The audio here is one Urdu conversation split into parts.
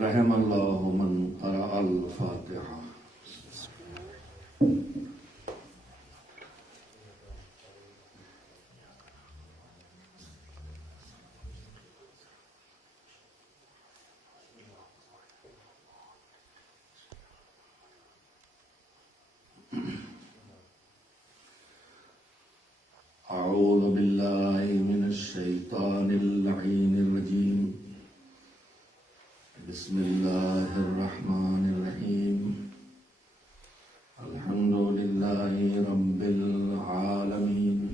رحم اللہ من قرأ الفاتحہ۔ اعوذ باللہ من الشیطان اللعین الرجیم، بسم اللہ الرحمن الرحیم، الحمد للہ رب العالمین،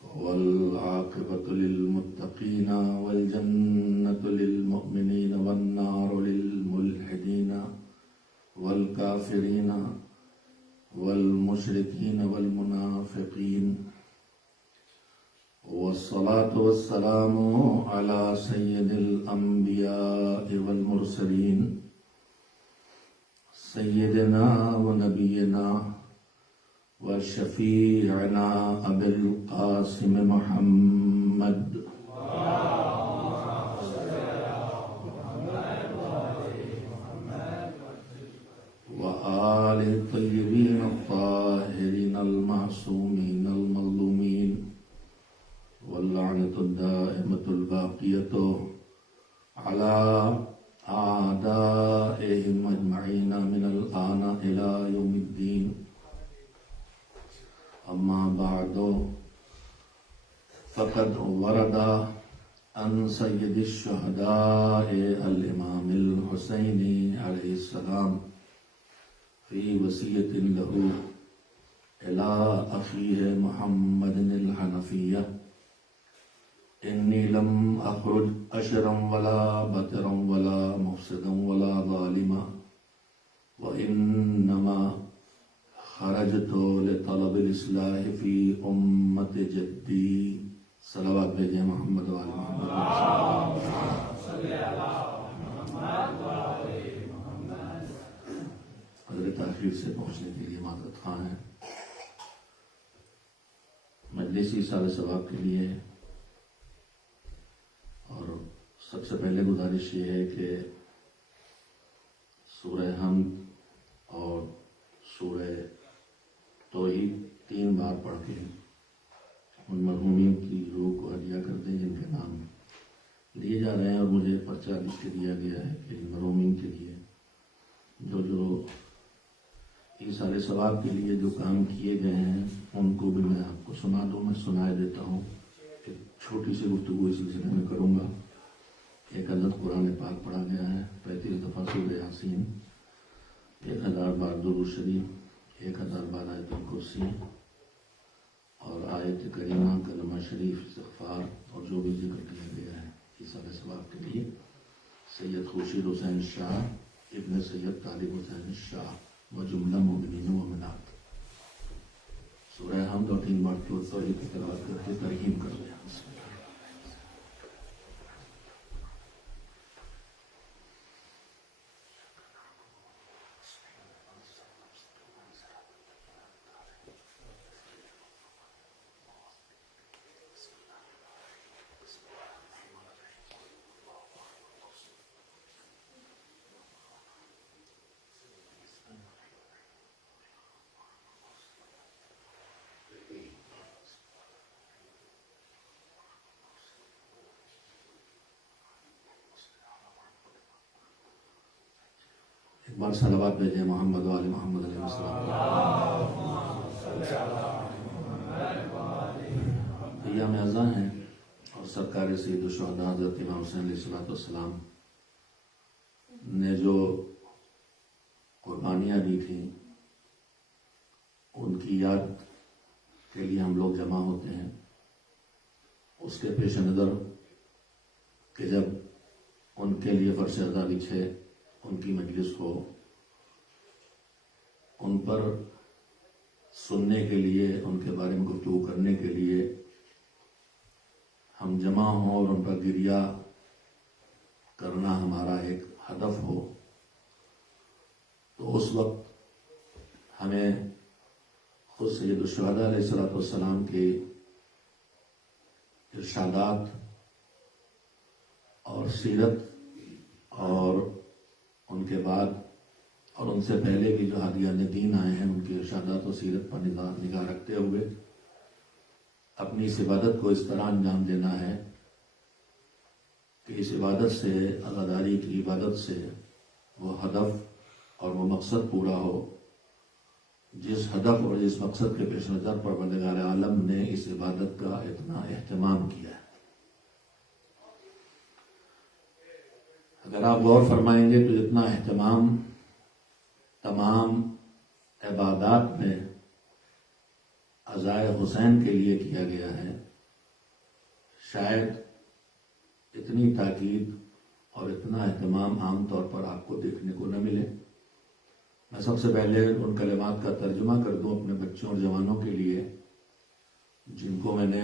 والعاقبۃ للمتقین، والجنۃ للمؤمنین، والنار للملحدین والکافرین والمشرکین والمنافقین، والصلاة والسلام على سید الانبیاء والمرسلین، سیدنا ونبینا وشفیعنا ابی القاسم محمد وآل الطیبین الطاہرین المعصومین المظلومین، واللعنۃ الدائمۃ الباقیۃ علی اعدائہم اجمعین من الآن الی یوم الدین، اما بعد فقد ورد عن سید الشہداء الامام الحسین علیہ السلام فی وصیۃ لہ الی اخیہ محمد الحنفیہ، انی لم اخرج اشرا ولا بطرا ولا مفسدا ولا ظالما، وانما خرجت لطلب الاصلاح فی امت جدی۔ صلوات بھیجیں محمد و آل محمد۔ حضرت تاخیر سے پہنچنے کے لیے معذرت خواہ ہیں۔ مجلسی سال ثواب کے لیے اور سب سے پہلے گزارش یہ ہے کہ سورہ حمد اور سورہ توحید 3 بار پڑھ کے ان مرحومین کی روح کو ہدیہ کر دیں جن کے نام لیے جا رہے ہیں، اور مجھے پرچہ لکھ کے دیا گیا ہے کہ مرحومین کے لیے جو ایثار ثواب کے لیے جو کام کیے گئے ہیں ان کو بھی میں آپ کو سنا دوں۔ میں سنائے دیتا ہوں، ایک چھوٹی سی گفتگو اس سلسلے میں کروں گا۔ ایک عدد قرآن پاک پڑھا گیا ہے، 35 دفعہ سورہ یاسین، 1000 بار درود شریف، 1000 بار آیت الکرسی اور آیت کریمہ، کلمہ شریف، استغفار اور جو بھی ذکر کیا گیا ہے ایثار ثواب کے لیے۔ سید خورشید حسین شاہ ابن سید طالب حسین شاہ و جملہ مومنین و مومنات۔ سورہ حمد اور 3 بار توحید کی تلاوت کر کے ترغیب کر لیں۔ ایک بار صلوات بھیجیں محمد و آل محمد علیہ السلام۔ ایام اعزاں ہیں اور سرکار سید الشہداء حضرت امام حسین علیہ السلام نے جو قربانیاں دی تھیں ان کی یاد کے لیے ہم لوگ جمع ہوتے ہیں۔ اس کے پیش نظر کہ جب ان کے لیے فرش ادا لکھے، ان کی مجلس ہو، ان پر سننے کے لیے، ان کے بارے میں گفتگو کرنے کے لیے ہم جمع ہوں اور ان پر گریہ کرنا ہمارا ایک ہدف ہو، تو اس وقت ہمیں خود سید الشہداء علیہ السلام کے ارشادات اور سیرت کے بعد اور ان سے پہلے کی جو ہادیان دین آئے ہیں ان کی ارشادات و سیرت پر نگاہ رکھتے ہوئے اپنی اس عبادت کو اس طرح انجام دینا ہے کہ اس عبادت سے، عزاداری کی عبادت سے وہ ہدف اور وہ مقصد پورا ہو جس ہدف اور جس مقصد کے پیش نظر پروردگار عالم نے اس عبادت کا اتنا اہتمام کیا ہے۔ اگر آپ غور فرمائیں گے تو جتنا اہتمام تمام عبادات میں عزائے حسین کے لیے کیا گیا ہے، شاید اتنی تاکید اور اتنا اہتمام عام طور پر آپ کو دیکھنے کو نہ ملے۔ میں سب سے پہلے ان کلمات کا ترجمہ کر دوں اپنے بچوں اور جوانوں کے لیے جن کو میں نے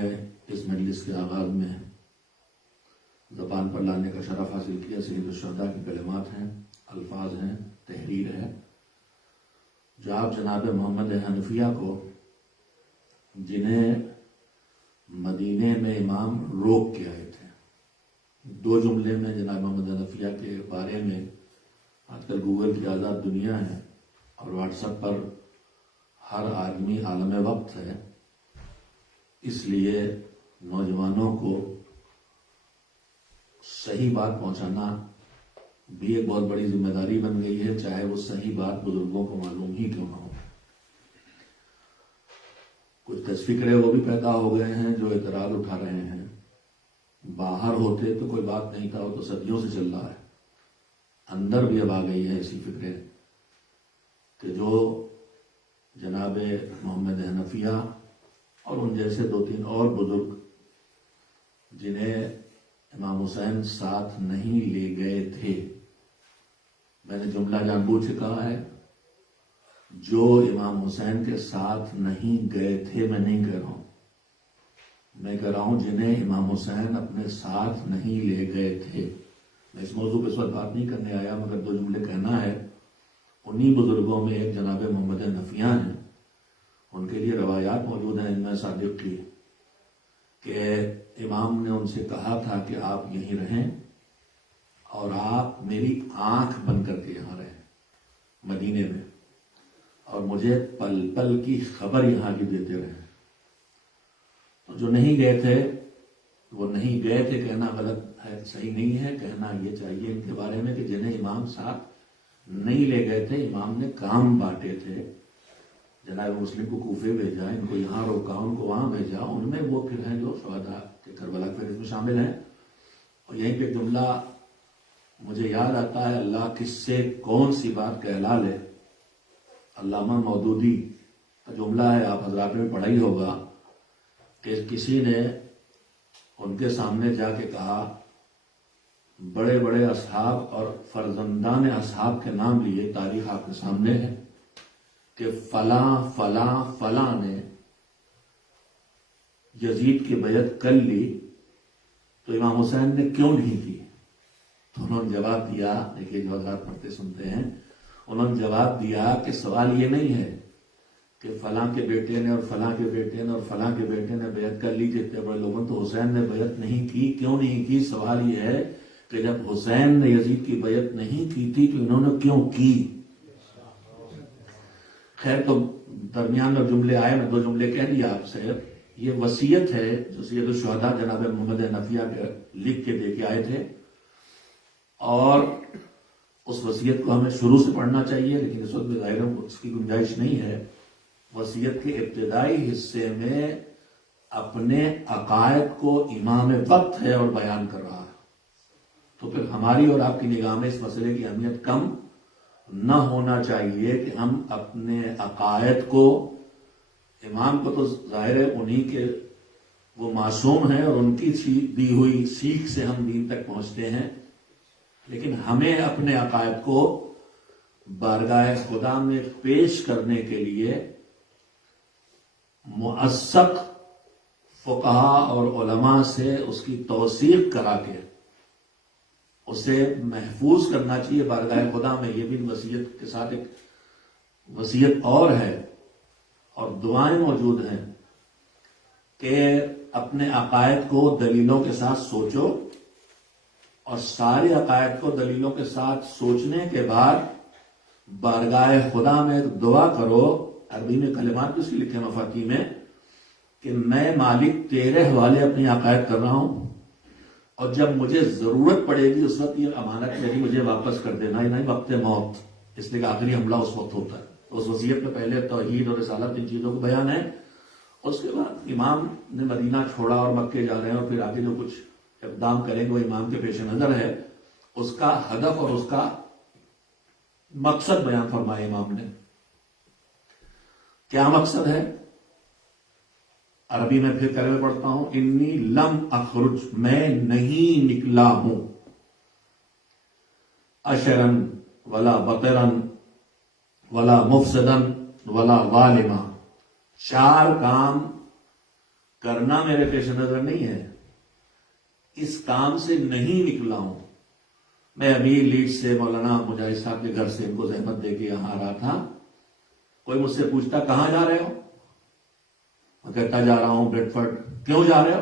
اس مجلس کے آغاز میں زبان پر لانے کا شرف حاصل کیا۔ سید الشہداء کی کلمات ہیں، الفاظ ہیں، تحریر ہے، جو آپ جناب محمد حنفیہ کو، جنہیں مدینے میں امام روک کے آئے تھے، 2 جملے میں جناب محمد حنفیہ کے بارے میں، آج کل گوگل کی آزاد دنیا ہے اور واٹس ایپ پر ہر آدمی عالم وقت ہے، اس لیے نوجوانوں کو صحیح بات پہنچانا بھی ایک بہت بڑی ذمہ داری بن گئی ہے، چاہے وہ صحیح بات بزرگوں کو معلوم ہی کیوں نہ ہو۔ کچھ تذکرے وہ بھی پیدا ہو گئے ہیں جو اعتراض اٹھا رہے ہیں، باہر ہوتے تو کوئی بات نہیں تھا، وہ تو صدیوں سے چل رہا ہے، اندر بھی اب آ گئی ہے ایسی فکریں کہ جو جناب محمد حنفیہ اور ان جیسے 2-3 اور بزرگ جنہیں امام حسین ساتھ نہیں لے گئے تھے، میں نے جملہ جان بوجھ کے کہا ہے، جو امام حسین کے ساتھ نہیں گئے تھے، میں نہیں کہہ رہا ہوں، میں کہہ رہا ہوں جنہیں امام حسین اپنے ساتھ نہیں لے گئے تھے۔ میں اس موضوع پہ اس وقت بات نہیں کرنے آیا، مگر 2 جملے کہنا ہے۔ انہی بزرگوں میں ایک جناب محمد حنفیہ ہیں، ان کے لیے روایات موجود ہیں ان صادق کی کہ امام نے ان سے کہا تھا کہ آپ یہیں رہیں اور آپ میری آنکھ بند کر کے یہاں رہیں مدینے میں، اور مجھے پل پل کی خبر یہاں کی دیتے رہیں۔ تو جو نہیں گئے تھے وہ نہیں گئے تھے کہنا غلط ہے، صحیح نہیں ہے، کہنا یہ چاہیے ان کے بارے میں کہ جنہیں امام ساتھ نہیں لے گئے تھے، امام نے کام بانٹے تھے، جناب مسلم کو کوفے بھیجا، ان کو یہاں روکا، ان کو وہاں بھیجا، ان میں وہ پھر ہیں جو شہداء کے کربلا کی فہرست میں شامل ہیں۔ اور یہیں پہ جملہ مجھے یاد آتا ہے، اللہ کس سے کون سی بات کہلا لے، علامہ مودودی کا جملہ ہے، آپ حضرات نے پڑھا ہی ہوگا کہ کسی نے ان کے سامنے جا کے کہا، بڑے بڑے اصحاب اور فرزندان اصحاب کے نام لیے، تاریخ آپ کے سامنے ہے کہ فلاں فلاں فلاں نے یزید کی بیعت کر لی، تو امام حسین نے کیوں نہیں کی؟ تو انہوں نے جواب دیا، دیکھیے جو حضرات پڑھتے سنتے ہیں، انہوں نے جواب دیا کہ سوال یہ نہیں ہے کہ فلاں کے بیٹے نے اور فلاں کے بیٹے نے اور فلاں کے بیٹے نے بیعت کر لی، جتنے بڑے لوگوں تو حسین نے بیعت نہیں کی، کیوں نہیں کی؟ سوال یہ ہے کہ جب حسین نے یزید کی بیعت نہیں کی تھی تو انہوں نے کیوں کی؟ خیر، تو درمیان میں جملے آئے، میں 2 جملے کہہ دیا آپ سے۔ یہ وصیت ہے جو سید الشہداء جناب محمد حنفیہ کے لکھ کے دے کے آئے تھے، اور اس وصیت کو ہمیں شروع سے پڑھنا چاہیے، لیکن اس وقت ظاہر اس کی گنجائش نہیں ہے۔ وصیت کے ابتدائی حصے میں اپنے عقائد کو امام وقت ہے اور بیان کر رہا ہے، تو پھر ہماری اور آپ کی نگاہ میں اس مسئلے کی اہمیت کم نہ ہونا چاہیے کہ ہم اپنے عقائد کو، امام کو تو ظاہر ہے انہی کے وہ معصوم ہیں اور ان کی دی ہوئی سیکھ سے ہم دین تک پہنچتے ہیں، لیکن ہمیں اپنے عقائد کو بارگاہ خدا میں پیش کرنے کے لیے مؤثق فقہا اور علماء سے اس کی توثیق کرا کے اسے محفوظ کرنا چاہیے بارگاہ خدا میں۔ یہ بھی وصیت کے ساتھ ایک وصیت اور ہے، اور دعائیں موجود ہیں کہ اپنے عقائد کو دلیلوں کے ساتھ سوچو اور سارے عقائد کو دلیلوں کے ساتھ سوچنے کے بعد بارگاہ خدا میں ایک دعا کرو. عربی میں کلمات بھی اس کی لکھے مفاہیم میں کہ میں مالک تیرے حوالے اپنی عقائد کر رہا ہوں، اور جب مجھے ضرورت پڑے گی اس وقت یہ امانت میری مجھے واپس کر دینا ہی نہیں وقت موت. اس لیے کہ آخری حملہ اس وقت ہوتا ہے. اس وصیت میں پہلے توحید اور رسالت ان چیزوں کو بیان ہے. اس کے بعد امام نے مدینہ چھوڑا اور مکے جا رہے ہیں، اور پھر آگے جو کچھ اقدام کریں گے وہ امام کے پیش نظر ہے. اس کا ہدف اور اس کا مقصد بیان فرمایا امام نے. کیا مقصد ہے؟ عربی میں پھر کلمہ پڑھتا ہوں. انی لم اخرج، میں نہیں نکلا ہوں، اشرن ولا بطرن ولا مفسدن ولا ظالما. چار کام کرنا میرے پیش نظر نہیں ہے، اس کام سے نہیں نکلا ہوں. میں ابھی لیڈ سے مولانا مجاہد صاحب کے گھر سے ان کو زحمت دے کے یہاں آ رہا تھا. کوئی مجھ سے پوچھتا کہاں جا رہے ہو؟ میں کہتا جا رہا ہوں بریڈ فورڈ. کیوں جا رہے ہو؟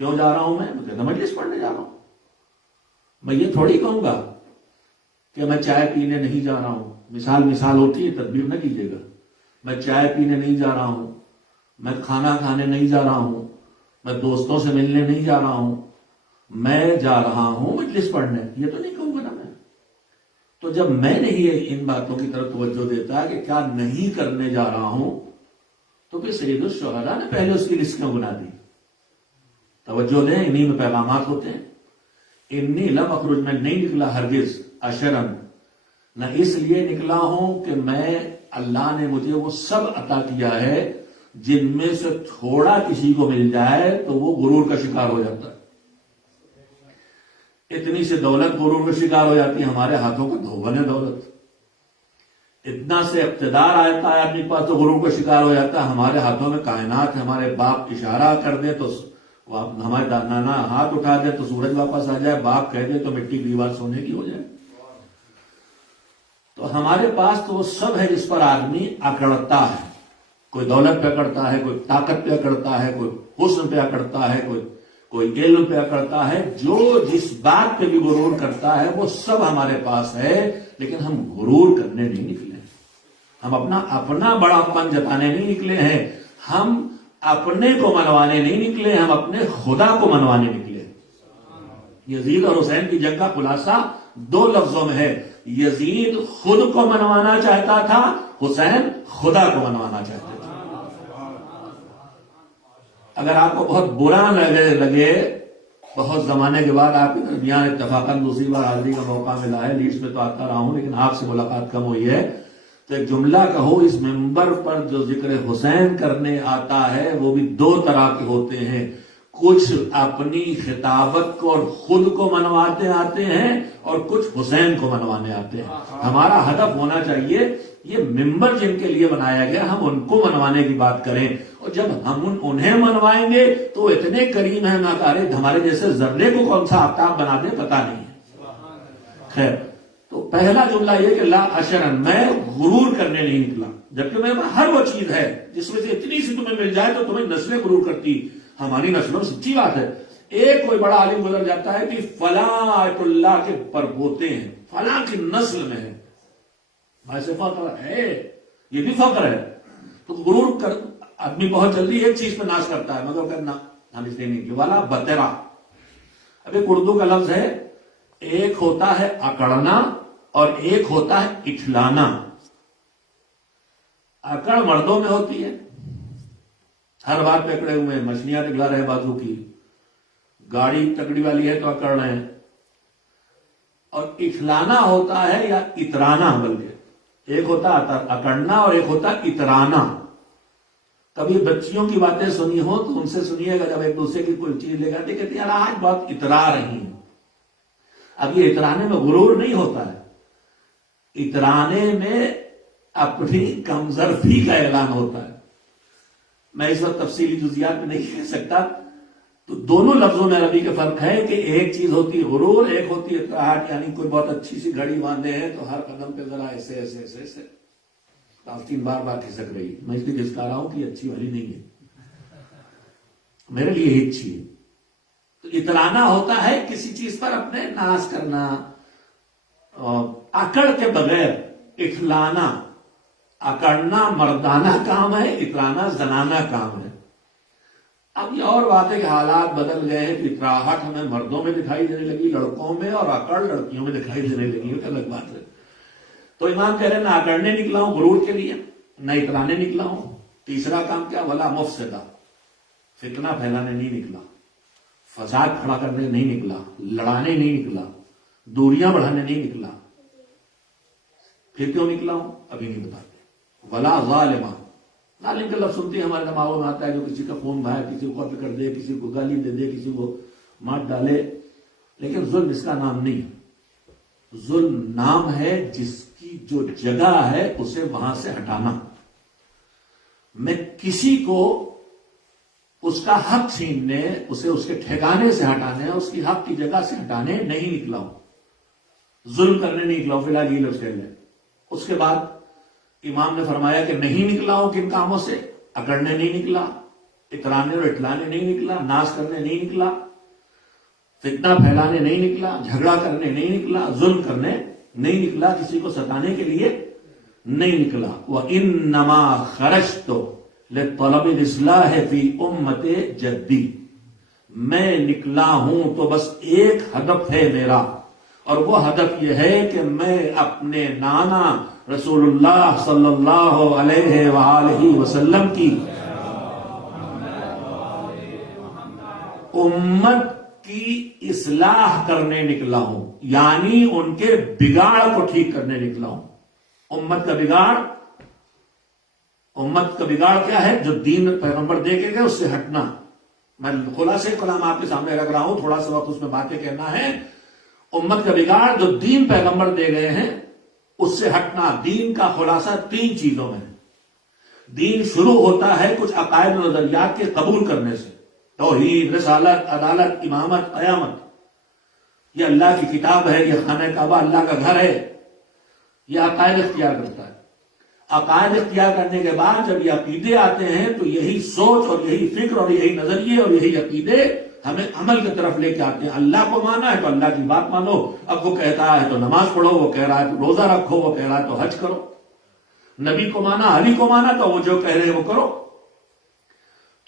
کیوں جا رہا ہوں میں کہتا مجلس پڑھنے جا رہا ہوں. میں یہ تھوڑی کہوں گا کہ میں چائے پینے نہیں جا رہا ہوں. مثال ہوتی ہے، تدبیر نہ کیجیے گا. میں چائے پینے نہیں جا رہا ہوں، میں کھانا کھانے نہیں جا رہا ہوں، میں دوستوں سے ملنے نہیں جا رہا ہوں، میں جا رہا ہوں مجلس پڑھنے. یہ تو نہیں کہوں گا نا میں. تو جب میں نہیں ان باتوں کی طرف توجہ دیتا کہ کیا نہیں کرنے جا رہا ہوں، تو پھر سید الشہداء نے پہلے اس کی لسٹ کیوں بنا دی؟ توجہ دیں، انہی میں پیغامات ہوتے ہیں. انی لم اخرج، میں نہیں نکلا ہرگز، اشرن، نہ اس لیے نکلا ہوں کہ میں اللہ نے مجھے وہ سب عطا کیا ہے جن میں سے تھوڑا کسی کو مل جائے تو وہ غرور کا شکار ہو جاتا ہے. اتنی سے دولت غرور کا شکار ہو جاتی ہے. ہمارے ہاتھوں کا دھوبن ہے دولت. اتنا سے اقتدار آتا ہے آدمی کے پاس تو غرور کا شکار ہو جاتا ہے. ہمارے ہاتھوں میں کائنات ہے. ہمارے باپ اشارہ کر دے تو ہمارے نانا ہاتھ اٹھا دے تو سورج واپس آ جائے. باپ کہہ دے تو مٹی کی دیوار سونے کی ہو جائے. تو ہمارے پاس تو وہ سب ہے جس پر آدمی اکڑتا ہے. کوئی دولت پہ اکڑتا ہے، کوئی طاقت پہ اکڑتا ہے، کوئی حسن پہ اکڑتا ہے، کوئی علم پہ اکڑتا ہے. جو جس بات پہ بھی غرور کرتا ہے وہ سب ہمارے پاس ہے. لیکن ہم غرور کرنے نہیں نکلے. ہم اپنا بڑا پن جتانے نہیں نکلے ہیں. ہم اپنے کو منوانے نہیں نکلے، ہم اپنے خدا کو منوانے نکلے. یزید اور حسین کی جنگ کا خلاصہ دو لفظوں میں ہے. یزید خود کو منوانا چاہتا تھا، حسین خدا کو منوانا چاہتے تھے. اگر آپ کو بہت برا لگے بہت زمانے کے بعد آپ کے درمیان اتفاقاً دوسری بار حاضری کا موقع ملا ہے، لیڈس میں تو آتا رہا ہوں لیکن آپ سے ملاقات کم ہوئی ہے، تو ایک جملہ کہو. اس ممبر پر جو ذکر حسین کرنے آتا ہے وہ بھی دو طرح کے ہوتے ہیں. کچھ اپنی خطابت کو اور خود کو منواتے آتے ہیں اور کچھ حسین کو منوانے آتے ہیں. ہمارا ہدف ہونا چاہیے یہ ممبر جن کے لیے بنایا گیا ہم ان کو منوانے کی بات کریں. اور جب ہم انہیں منوائیں گے تو اتنے کریم ہیں ناکارے، ہمارے جیسے ذرے کو کون سا آفتاب بنا دے پتا نہیں ہے. خیر، تو پہلا جملہ یہ کہ لا اشرن، میں غرور کرنے نہیں نکلا. جبکہ میرے پاس ہر وہ چیز ہے جس میں سے اتنی سی تمہیں مل جائے تو تمہیں نسلیں غرور کرتی. ہماری نسلوں سچی بات ہے. ایک کوئی بڑا عالم گزر جاتا ہے کہ فلاں آیت اللہ کے پرپوتے ہیں، فلاں کی نسل میں ہے، ایسے فخر ہے، یہ بھی فخر ہے. تو غرور کر آدمی بہت جلدی ایک چیز پہ ناش کرتا ہے، مگر کرنا ہم اس لیے نہیں کہ والا بترا. اب ایک اردو کا لفظ ہے، ایک ہوتا ہے اکڑنا اور ایک ہوتا ہے اٹھلانا. اکڑ مردوں میں ہوتی ہے، ہر بات پہ اکڑے ہوئے ہیں، مچھلیاں نکلا رہے بازو کی، گاڑی تکڑی والی ہے تو اکڑ رہے ہیں. اور اٹھلانا ہوتا ہے یا اترانا، بلکہ ایک ہوتا اکڑنا اور ایک ہوتا اترانا. کبھی بچیوں کی باتیں سنی ہو تو ان سے سنیے گا، جب ایک دوسرے کی کوئی چیز لے جاتے کہتے ہیں یار آج بہت اترا رہی ہیں. اب یہ اترانے میں غرور نہیں ہوتا ہے، اترانے میں اپنی کمزوری کا اعلان ہوتا ہے. میں اس وقت تفصیلی جزیات میں نہیں کہہ سکتا. تو دونوں لفظوں میں عربی کا فرق ہے کہ ایک چیز ہوتی ہے غرور، ایک ہوتی ہے اطراحت. یعنی کوئی بہت اچھی سی گھڑی باندھے ہیں تو ہر قدم پہ ذرا ایسے ایسے ایسے ایسے تین بار بار کھسک رہی. میں اس لیے کھسکا رہا ہوں کہ اچھی والی نہیں ہے، میرے لیے ہی اچھی ہے. تو اترانا ہوتا ہے کسی چیز پر اپنے ناز کرنا، اکڑ کے بغیر اٹھلانا، اکڑنا مردانہ کام ہے، اترانا زنانہ کام ہے۔ اب یہ اور بات ہے کہ حالات بدل گئے ہیں، اتراہٹ ہمیں مردوں میں دکھائی دینے لگی، لڑکوں میں، اور اکڑ لڑکیوں میں دکھائی دینے لگی، یہ الگ بات ہے۔ تو امام کہہ رہے ہیں نہ اکڑنے نکلا ہوں غرور کے لیے، نہ اترانے نکلا ہوں۔ تیسرا کام کیا؟ ولا مفسدہ، فتنہ پھیلانے نہیں نکلا، فساد کھڑا کرنے نہیں نکلا، لڑانے نہیں نکلا، دوریاں بڑھانے نہیں نکلا۔ پھر کیوں نکلا ہوں ابھی نہیں بتاتے۔ ولا ظالمہ، ظالم کا لفظ سنتے ہمارے دماغوں میں آتا ہے جو کسی کا خون بہائے، کسی کو قتل کر دے، کسی کو گالی دے دے، کسی کو مار ڈالے، لیکن ظلم اس کا نام نہیں ہے۔ ظلم نام ہے جس کی جو جگہ ہے اسے وہاں سے ہٹانا۔ میں کسی کو اس کا حق چھیننے، اسے اس کے ٹھکانے سے ہٹانے، اس کی حق کی جگہ سے ہٹانے نہیں نکلا ہوں، ظلم کرنے نہیں نکلا ہوں۔ فی الحال یہ لفظ کہہ لیں۔ اس کے بعد امام نے فرمایا کہ نہیں نکلا ہوں کن کاموں سے؟ اکڑنے نہیں نکلا، اترانے اور اٹھلانے نہیں نکلا، ناز کرنے نہیں نکلا، فتنہ پھیلانے نہیں نکلا، جھگڑا کرنے نہیں نکلا، ظلم کرنے نہیں نکلا، کسی کو ستانے کے لیے نہیں نکلا۔ وَإِنَّمَا خَرَجْتُ لِطَلَبِ الْإِصْلَاحِ فِي أُمَّتِ جَدِّي، میں نکلا ہوں تو بس ایک ہدف ہے میرا، اور وہ ہدف یہ ہے کہ میں اپنے نانا رسول اللہ صلی اللہ علیہ وآلہ وسلم کی امت کی اصلاح کرنے نکلا ہوں، یعنی ان کے بگاڑ کو ٹھیک کرنے نکلا ہوں۔ امت کا بگاڑ کیا ہے؟ جو دین پیغمبر دے کے گئے اس سے ہٹنا۔ میں خلاصے کلام آپ کے سامنے رکھ رہا ہوں، تھوڑا سا وقت اس میں باتیں کہنا ہے۔ امت کا بگاڑ جو دین پیغمبر دے گئے ہیں اس سے ہٹنا۔ دین کا خلاصہ تین چیزوں میں ہے۔ دین شروع ہوتا ہے کچھ عقائد و نظریات کے قبول کرنے سے، توحید، رسالت، عدالت، امامت، قیامت، یہ اللہ کی کتاب ہے، یہ خانہ کعبہ اللہ کا گھر ہے، یہ عقائد اختیار کرتا ہے۔ عقائد اختیار کرنے کے بعد جب یہ عقیدے آتے ہیں تو یہی سوچ اور یہی فکر اور یہی نظریے اور یہی عقیدے ہمیں عمل کی طرف لے کے آتے ہیں۔ اللہ کو مانا ہے تو اللہ کی بات مانو، اب وہ کہتا ہے تو نماز پڑھو، وہ کہہ رہا ہے تو روزہ رکھو، وہ کہہ رہا ہے تو حج کرو۔ نبی کو مانا، علی کو مانا، تو وہ جو کہہ رہے ہیں وہ کرو۔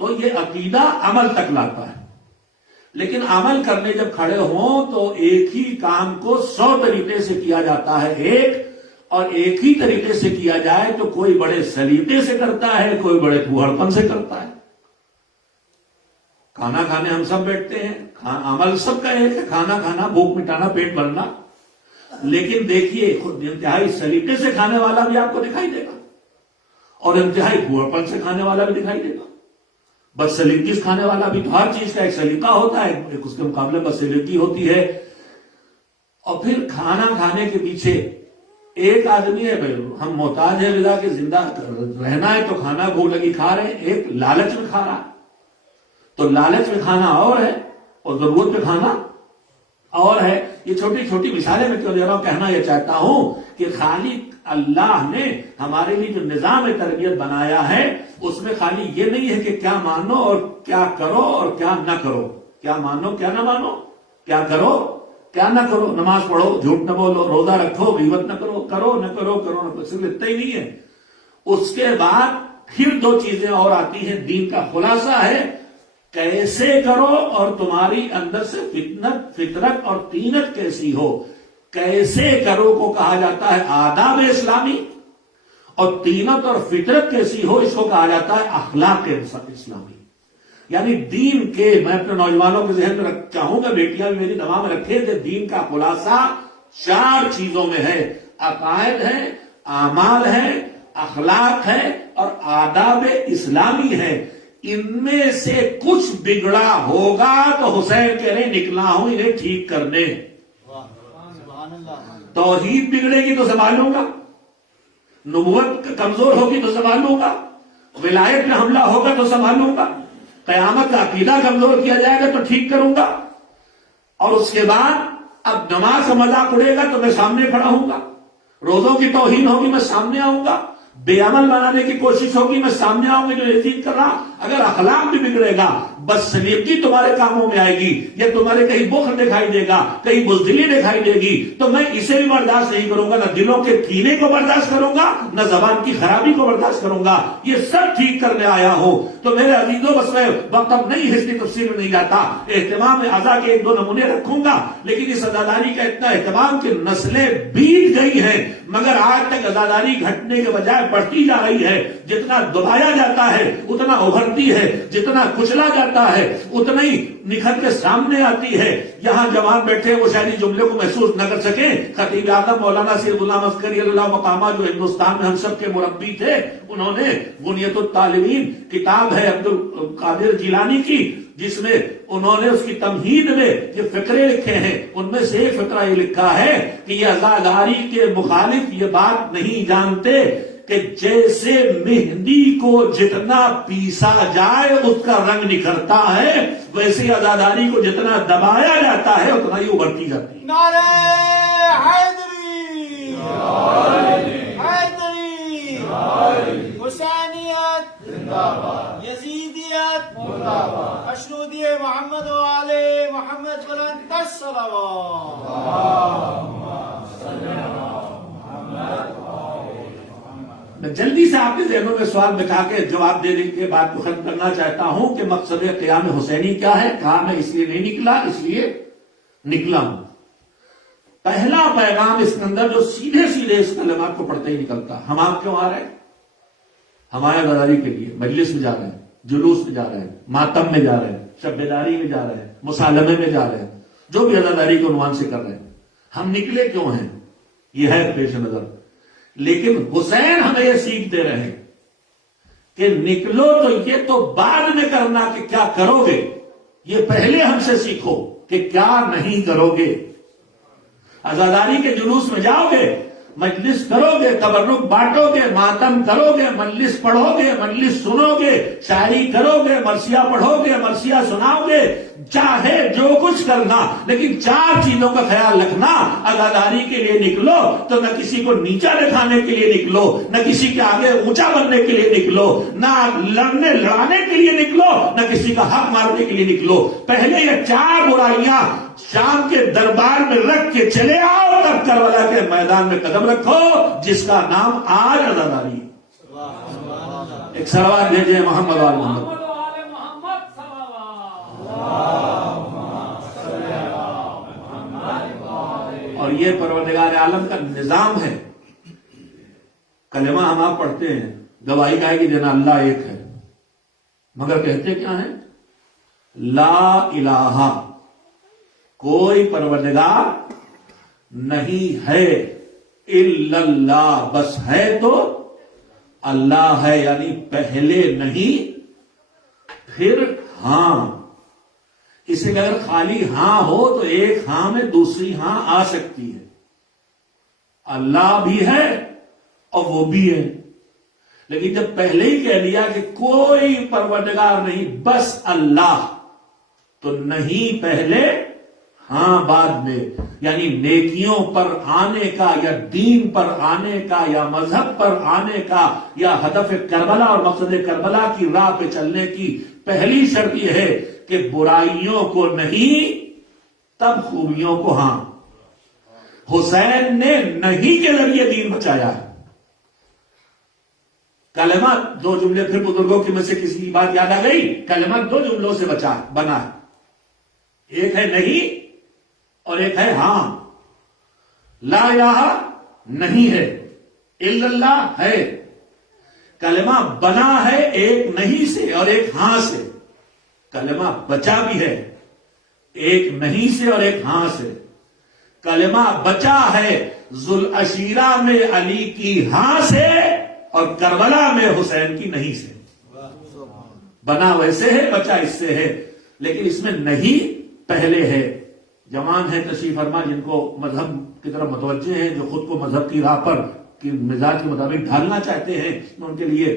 تو یہ عقیدہ عمل تک لاتا ہے، لیکن عمل کرنے جب کھڑے ہوں تو ایک ہی کام کو 100 طریقے سے کیا جاتا ہے، اور ایک ہی طریقے سے کیا جائے تو کوئی بڑے سلیقے سے کرتا ہے، کوئی بڑے پھوہڑپن سے کرتا ہے۔ کھانا کھانے ہم سب بیٹھتے ہیں، عمل سب کا ایک ہے، کھانا کھانا، بھوک مٹانا، پیٹ بھرنا، لیکن دیکھیے خود انتہائی سلیقے سے کھانے والا بھی آپ کو دکھائی دے گا، اور انتہائی پھوہڑپن سے کھانے والا بھی دکھائی دے گا۔ بس سلیقی کھانے والا بھی تو ہر چیز کا ایک سلیقہ ہوتا ہے، ایک اس کے مقابلے بس سلیقی ہوتی ہے۔ اور پھر کھانا کھانے کے پیچھے ایک آدمی ہے، بھائی ہم محتاج ہے غذا کے، زندہ رہنا ہے تو کھانا بھوک لگی کھا رہے ہیں، ایک لالچ میں کھا رہا ہے۔ تو لالچ میں کھانا اور ہے اور ضرورت پہ کھانا اور ہے۔ یہ چھوٹی چھوٹی مثالیں میں کیوں دے رہا ہوں؟ کہنا یہ چاہتا ہوں کہ خالی اللہ نے ہمارے لیے جو نظام تربیت بنایا ہے اس میں خالی یہ نہیں ہے کہ کیا مانو اور کیا کرو اور کیا نہ کرو، کیا مانو کیا نہ مانو، کیا کرو کیا نہ کرو، نماز پڑھو، جھوٹ نہ بولو، روزہ رکھو، غیبت نہ کرو، کرو نہ کرو، کرو نہ کرو، صرف اتنا ہی نہیں ہے۔ اس کے بعد پھر دو چیزیں اور آتی ہیں۔ دین کا خلاصہ ہے کیسے کرو اور تمہاری اندر سے فطرت اور طینت کیسی ہو۔ کیسے کرو کو کہا جاتا ہے آداب اسلامی، اور طینت اور فطرت کیسی ہو اس کو کہا جاتا ہے اخلاق اسلامی۔ یعنی دین کے، میں اپنے نوجوانوں کے ذہن میں چاہوں گا، بیٹیاں بھی میری دماغ میں رکھے کہ دین کا خلاصہ 4 چیزوں میں ہے۔ عقائد ہے، اعمال ہے، اخلاق ہے اور آداب اسلامی ہے۔ ان میں سے کچھ بگڑا ہوگا تو حسین کہہ رہے نکلا ہوں انہیں ٹھیک کرنے۔ توحید بگڑے گی تو سنبھالوں گا، نبوت کمزور ہوگی تو سنبھالوں گا، ولایت میں حملہ ہوگا تو سنبھالوں گا، قیامت کا عقیدہ کمزور کیا جائے گا تو ٹھیک کروں گا، اور اس کے بعد اب نماز کا مذاق اڑے گا تو میں سامنے کھڑا ہوں گا، روزوں کی توہین ہوگی میں سامنے آؤں گا، بے عمل بنانے کی کوشش ہوگی میں سامنے آؤں گا جو یزید کر رہا۔ اگر اخلاق بھی بگڑے گا، بس سلیقی تمہارے کاموں میں آئے گی، یا تمہارے کہیں بخل دکھائی دے گا، کہیں بزدلی دکھائی دے گی، تو میں اسے بھی برداشت نہیں کروں گا، نہ دلوں کے کینے کو برداشت کروں گا، نہ زبان کی خرابی کو برداشت کروں گا، یہ سب ٹھیک کرنے آیا ہو۔ تو میرے عزیزوں، بس میں وقت اب نہیں اس کی تفصیل میں نہیں جاتا، اہتمام اعضاء کے ایک دو نمونے رکھوں گا، لیکن اس عزاداری کا اتنا اہتمام کہ نسلیں بیت گئی ہیں مگر آج تک عزاداری گھٹنے کے بجائے بڑھتی جا رہی ہے۔ جتنا دبایا جاتا ہے اتنا ابھرتی ہے، جتنا کچلا جاتا ہے اتنا ہی نکھر کے سامنے آتی ہے۔ یہاں جوان بیٹھے وہ شاید جملے کو محسوس نہ کر سکیں، خطیب اعظم مولانا سید غلام عسکری اللہ مقامہ جو ہندوستان میں ہم سب کے مربی تھے، انہوں نے بنیت الطالبین کتاب ہے عبد القادر جیلانی کی، جس میں انہوں نے اس کی تمہید میں یہ فقرے لکھے ہیں، ان میں سے ایک فقرہ یہ لکھا ہے کہ یہ عزاداری کے مخالف یہ بات نہیں جانتے کہ جیسے مہندی کو جتنا پیسا جائے اس کا رنگ نکھرتا ہے، ویسے عزاداری کو جتنا دبایا جاتا ہے اتنا ہی ابھرتی جاتی ہے۔ نعرہ حیدری، حیدری، حسینیت، یزیدیت، اشنودی محمد و آل محمد بلند الصلوات۔ میں جلدی سے آپ کے ذہنوں میں سوال بٹھا کے جواب دینے کے بعد کو ختم کرنا چاہتا ہوں کہ مقصد قیام حسینی کیا ہے۔ کہا میں اس لیے نہیں نکلا، اس لیے نکلا ہوں۔ پہلا پیغام اس کے اندر جو سیدھے سیدھے اس کلمات کو پڑھتے ہی نکلتا، ہم آپ کیوں آ رہے ہیں؟ ہمارے عزاداری کے لیے مجلس میں جا رہے ہیں، جلوس میں جا رہے ہیں، ماتم میں جا رہے ہیں، شب بیداری میں جا رہے ہیں، مسالمے میں جا رہے ہیں، جو بھی عزاداری کے عنوان سے کر رہے ہیں، ہم نکلے کیوں ہیں؟ یہ ہے پیش نظر۔ لیکن حسین ہمیں یہ سیکھ دے رہے ہیں کہ نکلو تو یہ تو بعد میں کرنا کہ کیا کرو گے، یہ پہلے ہم سے سیکھو کہ کیا نہیں کرو گے۔ عزاداری کے جلوس میں جاؤ گے، مجلس کرو گے، تبرک بانٹو گے، ماتم کرو گے، مجلس پڑھو گے، مجلس سنو گے، شاعری کرو گے، مرثیہ پڑھو گے، مرثیہ سناؤ گے، چاہے جو کچھ کرنا، لیکن چار چیزوں کا خیال رکھنا۔ عزاداری کے لیے نکلو تو نہ کسی کو نیچا دکھانے کے لیے نکلو، نہ کسی کے آگے اونچا بننے کے لیے نکلو، نہ لڑانے کے لیے نکلو، نہ کسی کا حق مارنے کے لیے نکلو۔ پہلے یہ چار برائیاں شام کے دربار میں رکھ کے چلے آؤ، تب کربلا کے میدان میں قدم رکھو، جس کا نام آج عزاداری ہے۔ ایک صلوات بھیجے محمد وآل محمد۔ اور یہ پروردگار عالم کا نظام ہے۔ کلمہ ہم آپ پڑھتے ہیں، گواہی گائے کہ جنا اللہ ایک ہے، مگر کہتے کیا ہیں؟ لا الہ، کوئی پروردگار نہیں ہے، الا اللہ، بس ہے تو اللہ ہے، یعنی پہلے نہیں پھر ہاں۔ اسے اگر خالی ہاں ہو تو ایک ہاں میں دوسری ہاں آ سکتی ہے۔ اللہ بھی ہے اور وہ بھی ہے، لیکن جب پہلے ہی کہہ دیا کہ کوئی پروردگار نہیں بس اللہ، تو نہیں پہلے ہاں بعد میں، یعنی نیکیوں پر آنے کا یا دین پر آنے کا یا مذہب پر آنے کا یا ہدف کربلا اور مقصد کربلا کی راہ پہ چلنے کی پہلی شرط یہ ہے کہ برائیوں کو نہیں تب خوبیوں کو ہاں۔ حسین نے نہیں کے ذریعے دین بچایا ہے۔ کلمہ دو جملے، پھر بزرگوں کی میں سے کسی کی بات یاد آ گئی، کلمہ دو جملوں سے بنا ہے، ایک ہے نہیں اور ایک ہے ہاں۔ لا الہ نہیں ہے، الا اللہ ہے۔ کلمہ بنا ہے ایک نہیں سے اور ایک ہاں سے، کلمہ بچا بھی ہے ایک نہیں سے اور ایک ہاں سے۔ کلمہ بچا ہے ذوالعشیرہ میں علی کی ہاں سے اور کربلا میں حسین کی نہیں سے۔ بنا ویسے ہے، بچا اس سے ہے، لیکن اس میں نہیں پہلے ہے۔ جوان ہیں تشریف فرما جن کو مذہب کی طرف متوجہ ہیں، جو خود کو مذہب کی راہ پر کی مزاج کے مطابق ڈھالنا چاہتے ہیں، ان کے لیے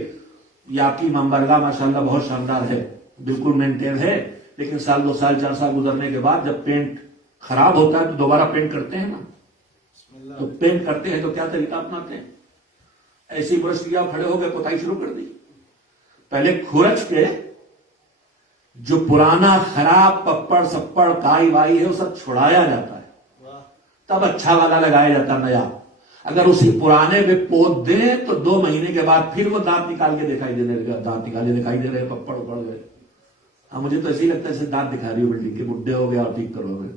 یہ آپ کی امام بارگاہ ماشاءاللہ بہت شاندار ہے، بالکل مینٹین ہے، لیکن سال دو سال چار سال گزرنے کے بعد جب پینٹ خراب ہوتا ہے تو دوبارہ پینٹ کرتے ہیں نا، تو پینٹ کرتے ہیں تو کیا طریقہ اپناتے ہیں؟ ایسی برش لیا کھڑے ہو گئے کوتاہی شروع کر دی، پہلے کھرچ کے جو پرانا خراب پپڑ سپڑ کائی وائی ہے وہ سب چھڑایا جاتا ہے، تب اچھا والا لگایا جاتا نیا۔ اگر اسی پرانے پہ پوت دیں تو 2 مہینے کے بعد پھر وہ دانت نکال کے دکھائی دینے لگا، دانت نکالے دکھائی دے رہے، پپڑ اکڑ گئے۔ مجھے تو ایسے ہی لگتا ہے جیسے دانت دکھا رہی ہو بلڈنگ کے، بڈھے ہو گیا اور ٹھیک کرو گے۔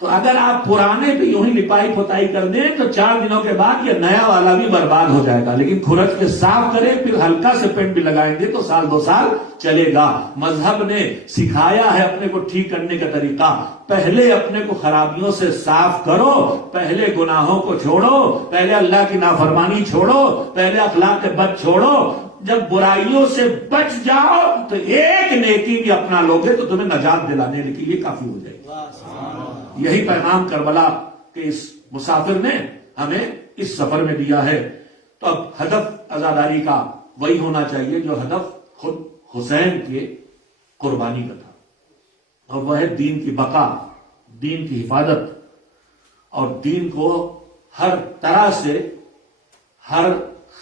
تو اگر آپ پرانے پہ یوں ہی لپائی پھوتائی کر دیں تو 4 دنوں کے بعد یہ نیا والا بھی برباد ہو جائے گا، لیکن کھرچ کے صاف کریں پھر ہلکا سے پینٹ بھی لگائیں گے تو 1-2 سال چلے گا۔ مذہب نے سکھایا ہے اپنے کو ٹھیک کرنے کا طریقہ، پہلے اپنے کو خرابیوں سے صاف کرو، پہلے گناہوں کو چھوڑو، پہلے اللہ کی نافرمانی چھوڑو، پہلے اخلاق بد چھوڑو۔ جب برائیوں سے بچ جاؤ تو ایک نیکی بھی اپنا لوگے تو تمہیں نجات دلانے کے لیے کافی ہو جائے گی۔ یہی پیغام کربلا کے اس مسافر نے ہمیں اس سفر میں دیا ہے۔ تو اب ہدف عزاداری کا وہی ہونا چاہیے جو ہدف خود حسین کے قربانی کا تھا، اور وہ ہے دین کی بقا، دین کی حفاظت، اور دین کو ہر طرح سے، ہر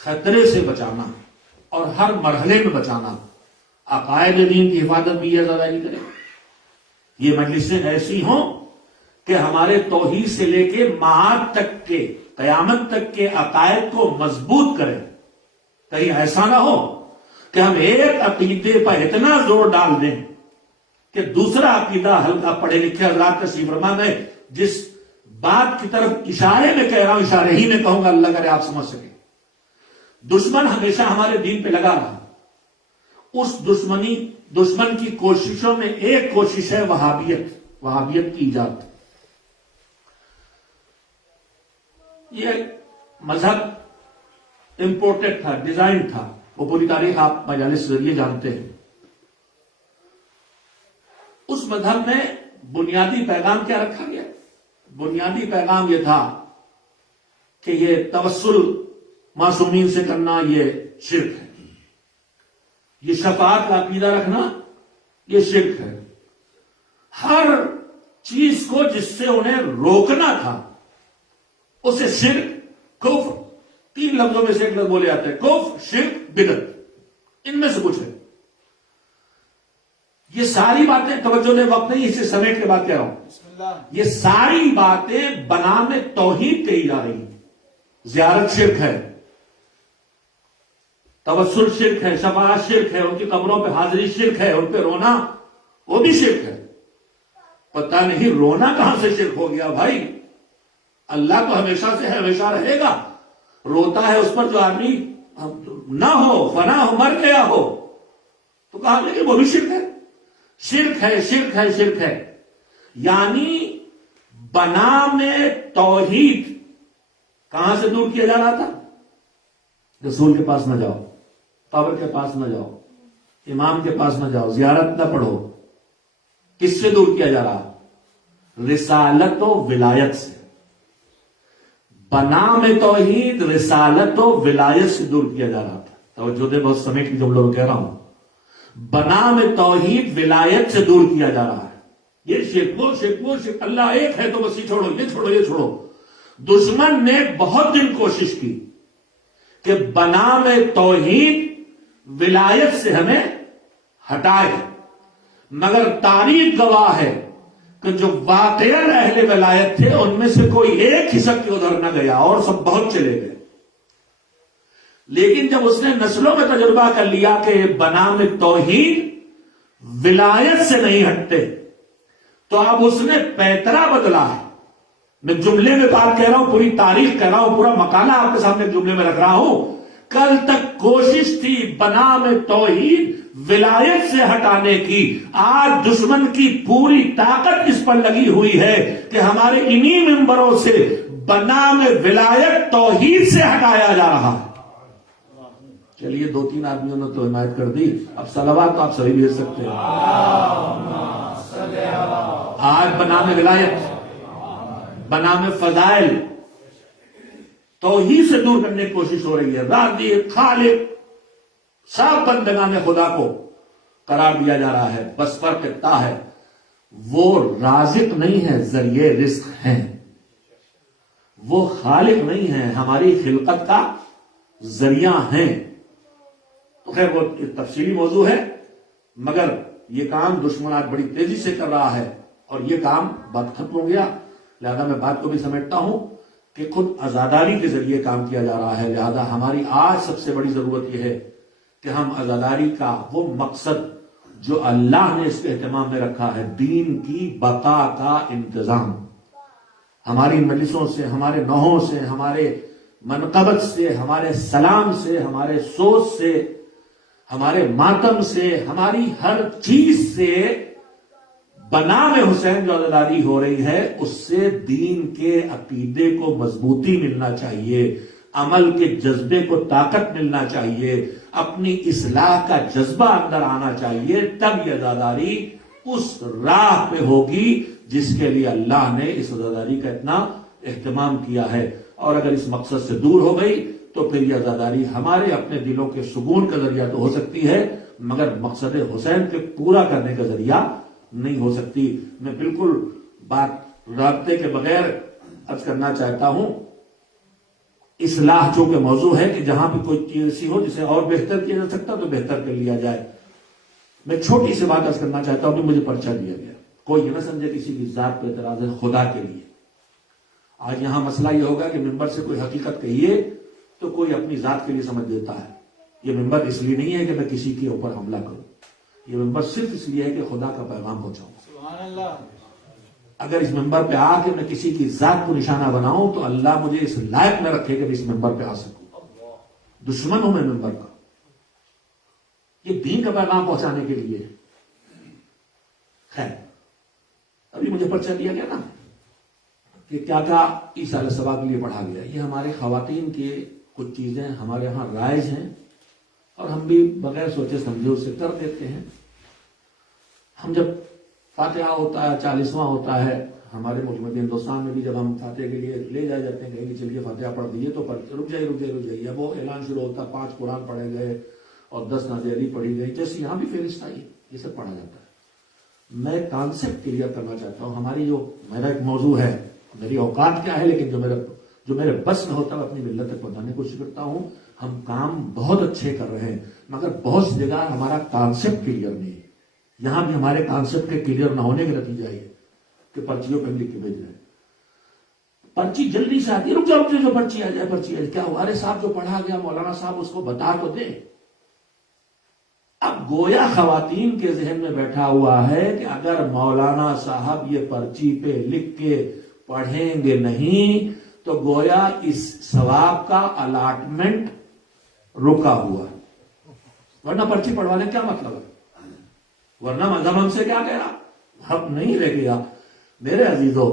خطرے سے بچانا اور ہر مرحلے میں بچانا۔ عقائد دین کی حفاظت بھی یہ عزاداری کرے۔ یہ مجلسیں ایسی ہوں کہ ہمارے توحید سے لے کے معاد تک کے، قیامت تک کے عقائد کو مضبوط کریں۔ کہیں ایسا نہ ہو کہ ہم ایک عقیدے پر اتنا زور ڈال دیں کہ دوسرا عقیدہ ہلکا پڑھے لکھے حضرات تشریف فرما ہے۔ جس بات کی طرف اشارے میں کہہ رہا ہوں، اشارے ہی میں کہوں گا، اللہ کرے آپ سمجھ سکیں۔ دشمن ہمیشہ ہمارے دین پہ لگا رہا، اس دشمن کی کوششوں میں ایک کوشش ہے وہابیت کی ایجاد۔ یہ مذہب امپورٹڈ تھا، ڈیزائن تھا، وہ پوری تاریخ آپ مجالس کے ذریعے جانتے ہیں۔ اس مذہب میں بنیادی پیغام کیا رکھا گیا؟ بنیادی پیغام یہ تھا کہ یہ توسل معصومین سے کرنا یہ شرک ہے، یہ شفاعت کا عقیدہ رکھنا یہ شرک ہے۔ ہر چیز کو جس سے انہیں روکنا تھا اسے شرک، کفر، 3 لفظوں میں سے ایک لفظ بولے جاتے ہیں، کفر، شرک، بدعت، ان میں سے کچھ ہے۔ یہ ساری باتیں، توجہ نے وقت نہیں، اسے سمیٹ کے بات کہہ رہا ہوں، یہ ساری باتیں بنام توحید کہی جا رہی ہیں۔ زیارت شرک ہے، توسل شرک ہے، شفاعت شرک ہے، ان کی قبروں پہ حاضری شرک ہے، ان پہ رونا وہ بھی شرک ہے۔ پتہ نہیں رونا کہاں سے شرک ہو گیا بھائی؟ اللہ تو ہمیشہ سے ہے، ہمیشہ رہے گا۔ روتا ہے اس پر جو آدمی نہ ہو، فنا ہو، مر گیا ہو، تو کہا کہ وہ بھی شرک ہے، شرک ہے، شرک ہے، شرک ہے۔ یعنی بنام توحید کہاں سے دور کیا جا رہا تھا؟ رسول کے پاس نہ جاؤ، قبر کے پاس نہ جاؤ، امام کے پاس نہ جاؤ، زیارت نہ پڑھو۔ کس سے دور کیا جا رہا؟ رسالت و ولایت سے۔ بنام توحید رسالت و ولایت سے دور کیا جا رہا تھا۔ توجہ دے، بہت سمیٹ کے جملوں کو کہہ رہا ہوں۔ بنام توحید ولایت سے دور کیا جا رہا ہے۔ یہ شرک، وہ شرک، وہ شرک، اللہ ایک ہے تو بس یہ چھوڑو، یہ چھوڑو، یہ چھوڑو۔ دشمن نے بہت دن کوشش کی کہ بنام توحید ولایت سے ہمیں ہٹائے، مگر تاریخ گواہ ہے کہ جو واقعاً اہل ولایت تھے ان میں سے کوئی ایک حصہ کی ادھر نہ گیا اور سب بہت چلے گئے۔ لیکن جب اس نے نسلوں میں تجربہ کر لیا کہ بنام توحید ولایت سے نہیں ہٹتے، تو اب اس نے پیترا بدلا ہے۔ میں جملے میں بات کہہ رہا ہوں، پوری تاریخ کہہ رہا ہوں، پورا مقالہ آپ کے سامنے جملے میں رکھ رہا ہوں۔ کل تک کوشش تھی بنام توحید ولایت سے ہٹانے کی، آج دشمن کی پوری طاقت اس پر لگی ہوئی ہے کہ ہمارے انہی ممبروں سے بنام ولایت توحید سے ہٹایا جا رہا ہے۔ چلیے 2-3 آدمیوں نے تو حمایت کر دی، اب صلوات تو آپ سبھی بھیج سکتے ہیں۔ آج بنام ولایت، بنام فضائل توحید سے دور کرنے کی کوشش ہو رہی ہے۔ رازق، خالق، سب بندگان خدا کو قرار دیا جا رہا ہے۔ بس فرق اتنا ہے، وہ رازق نہیں ہے، ذریعے رزق ہیں۔ وہ خالق نہیں ہے، ہماری خلقت کا ذریعہ ہیں۔ تو خیر وہ تفصیلی موضوع ہے، مگر یہ کام دشمن آج بڑی تیزی سے کر رہا ہے اور یہ کام بات ختم ہو گیا. لہذا میں بات کو بھی سمیٹتا ہوں کہ خود عزاداری کے ذریعے کام کیا جا رہا ہے. لہذا ہماری آج سب سے بڑی ضرورت یہ ہے کہ ہم عزاداری کا وہ مقصد جو اللہ نے اس کے اہتمام میں رکھا ہے، دین کی بقا کا انتظام، ہماری مجلسوں سے، ہمارے نوحوں سے، ہمارے منقبت سے، ہمارے سلام سے، ہمارے سوچ سے، ہمارے ماتم سے، ہماری ہر چیز سے بنام حسین جو عزاداری ہو رہی ہے اس سے دین کے عقیدے کو مضبوطی ملنا چاہیے، عمل کے جذبے کو طاقت ملنا چاہیے، اپنی اصلاح کا جذبہ اندر آنا چاہیے. تب یہ عزاداری اس راہ پہ ہوگی جس کے لیے اللہ نے اس عزاداری کا اتنا اہتمام کیا ہے. اور اگر اس مقصد سے دور ہو گئی تو پھر یہ عزاداری ہمارے اپنے دلوں کے سکون کا ذریعہ تو ہو سکتی ہے مگر مقصد حسین کے پورا کرنے کا ذریعہ نہیں ہو سکتی. میں بالکل بات رابطے کے بغیر عرض کرنا چاہتا ہوں، اصلاح چونکہ موضوع ہے کہ جہاں بھی کوئی چیز ایسی ہو جسے اور بہتر کیا جا سکتا تو بہتر کر لیا جائے. میں چھوٹی سی بات عرض کرنا چاہتا ہوں کہ مجھے پرچہ دیا گیا، کوئی یہ نہ سمجھے کسی کی ذات پہ اعتراض ہے، خدا کے لیے. آج یہاں مسئلہ یہ ہوگا کہ ممبر سے کوئی حقیقت کہیے تو کوئی اپنی ذات کے لیے سمجھ دیتا ہے. یہ ممبر اس لیے نہیں ہے کہ میں کسی کے اوپر حملہ کروں، یہ ممبر صرف اس لیے ہے کہ خدا کا پیغام پہنچاؤں. سبحان اللہ. اگر اس ممبر پہ آ کے میں کسی کی ذات کو نشانہ بناؤں تو اللہ مجھے اس لائق میں رکھے کہ میں اس ممبر پہ آ سکوں. دشمن ہوں میں ممبر کا، یہ دین کا پیغام پہنچانے کے لیے. خیر، ابھی مجھے پرچہ دیا گیا نا کہ کیا کیا عیسیٰ علیہ السلام کے لیے پڑھا گیا. یہ ہمارے خواتین کے کچھ چیزیں ہمارے یہاں رائج ہیں اور ہم بھی بغیر سوچے سمجھے اسے کر دیتے ہیں. ہم جب فاتحہ ہوتا ہے، 40واں ہوتا ہے ہمارے ملک میں، ہندوستان میں بھی جب ہم فاتحہ کے لیے لے جائے جاتے ہیں کہ چلیے فاتحہ پڑھ دیے تو رک جائیے. اب وہ اعلان شروع ہوتا، 5 قرآن پڑھے گئے اور 10 نازیلی پڑھی گئی، جیسے یہاں بھی فہرست آئی یہ سب پڑھا جاتا ہے. میں کانسیپٹ کلیئر کرنا چاہتا ہوں. ہماری جو میرا ایک موضوع ہے، میری اوقات کیا ہے، لیکن جو میرے بس میں ہوتا ہے اپنی ملت تک پہنچانے کی کوشش کرتا ہوں. ہم کام بہت اچھے کر رہے ہیں مگر بہت سی جگہ ہمارا کانسیپٹ کلیئر نہیں ہے. یہاں بھی ہمارے کانسیپٹ کے کلیئر نہ ہونے کا نتیجہ ہے کہ پرچیوں پہ لکھ کے بھیج رہے ہیں. پرچی جلدی سے آتی ہے، رک جاؤ جو پرچی آ جائے. کیا ہوا؟ ارے صاحب جو پڑھا گیا مولانا صاحب اس کو بتا تو دیں. اب گویا خواتین کے ذہن میں بیٹھا ہوا ہے کہ اگر مولانا صاحب یہ پرچی پہ لکھ کے پڑھیں گے نہیں تو گویا اس ثواب کا الاٹمنٹ رکا ہوا ہے. ورنہ پرچی پڑھوانے کیا مطلب ہے؟ ورنہ مذہب ہم سے کیا کہہ رہا؟ ہم نہیں رہ گیا میرے عزیزوں.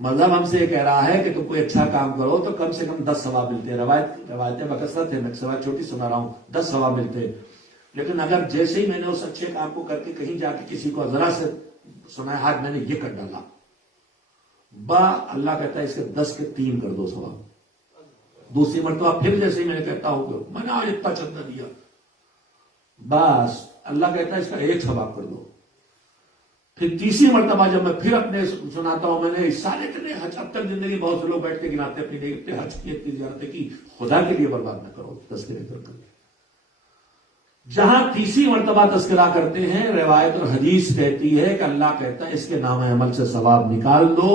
مذہب ہم سے یہ کہہ رہا ہے کہ تم کوئی اچھا کام کرو تو کم سے کم 10 ثواب ملتے ہیں. روایتیں بکثرت ہیں، میں روایت چھوٹی سنا رہا ہوں، 10 ثواب ملتے ہیں. لیکن اگر جیسے ہی میں نے اس اچھے کام کو کر کے کہیں جا کے کسی کو ذرا سے سنایا، ہاتھ میں نے یہ کر ڈالا، اللہ کہتا ہے اس کے 10 کے 3 کر دو ثواب. دوسری مرتبہ پھر جیسے ہی میں نے کہتا ہوں کہ میں نے آج اتنا چندہ دیا، بس اللہ کہتا ہے اس کا 1 ثواب کر دو. پھر تیسری مرتبہ جب میں پھر اپنے سناتا ہوں، میں نے سارے کتنے حج، اب تک زندگی بہت سے لوگ بیٹھ کے گناتے اپنی نیکی، حج کی اتنی زیارتیں کی، خدا کے لیے برباد نہ کرو. تذکرے کر جہاں تیسری مرتبہ تذکرہ کرتے ہیں، روایت اور حدیث کہتی ہے کہ اللہ کہتا ہے اس کے نام عمل سے ثواب نکال دو.